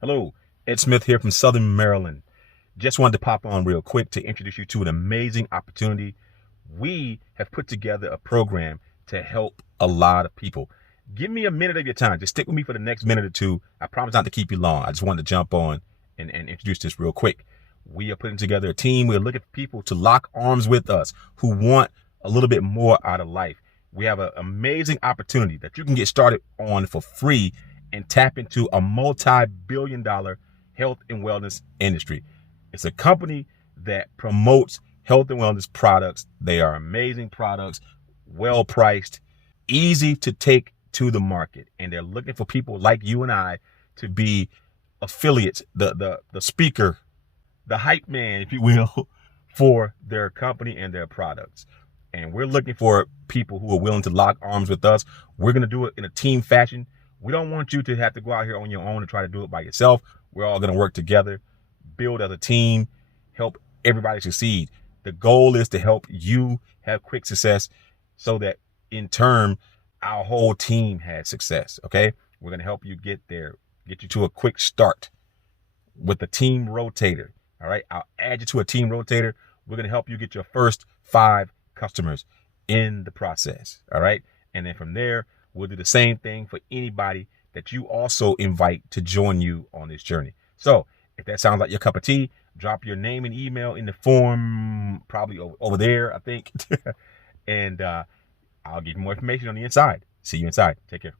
Hello, Ed Smith here from Southern Maryland. Just wanted to pop on real quick to introduce you to an amazing opportunity. We have put together a program to help a lot of people. Give me a minute of your time. Just stick with me for the next minute or two. I promise not to keep you long. I just wanted to jump on and introduce this real quick. We are putting together a team. We're looking for people to lock arms with us who want a little bit more out of life. We have an amazing opportunity that you can get started on for free and tap into a multi-billion-dollar health and wellness industry. It's a company that promotes health and wellness products. They are amazing products, well priced, easy to take to the market. And they're looking for people like you and I to be affiliates, the speaker, the hype man, if you will, for their company and their products. And we're looking for people who are willing to lock arms with us. We're going to do it in a team fashion. We don't want you to have to go out here on your own and try to do it by yourself. We're all going to work together, build as a team, help everybody succeed. The goal is to help you have quick success so that in turn, our whole team has success. Okay. We're going to help you get there, get you to a quick start with the team rotator. All right. I'll add you to a team rotator. We're going to help you get your first 5 customers in the process. All right. And then from there, we'll do the same thing for anybody that you also invite to join you on this journey. So if that sounds like your cup of tea, drop your name and email in the form probably over there, I think. And I'll give you more information on the inside. See you inside. Take care.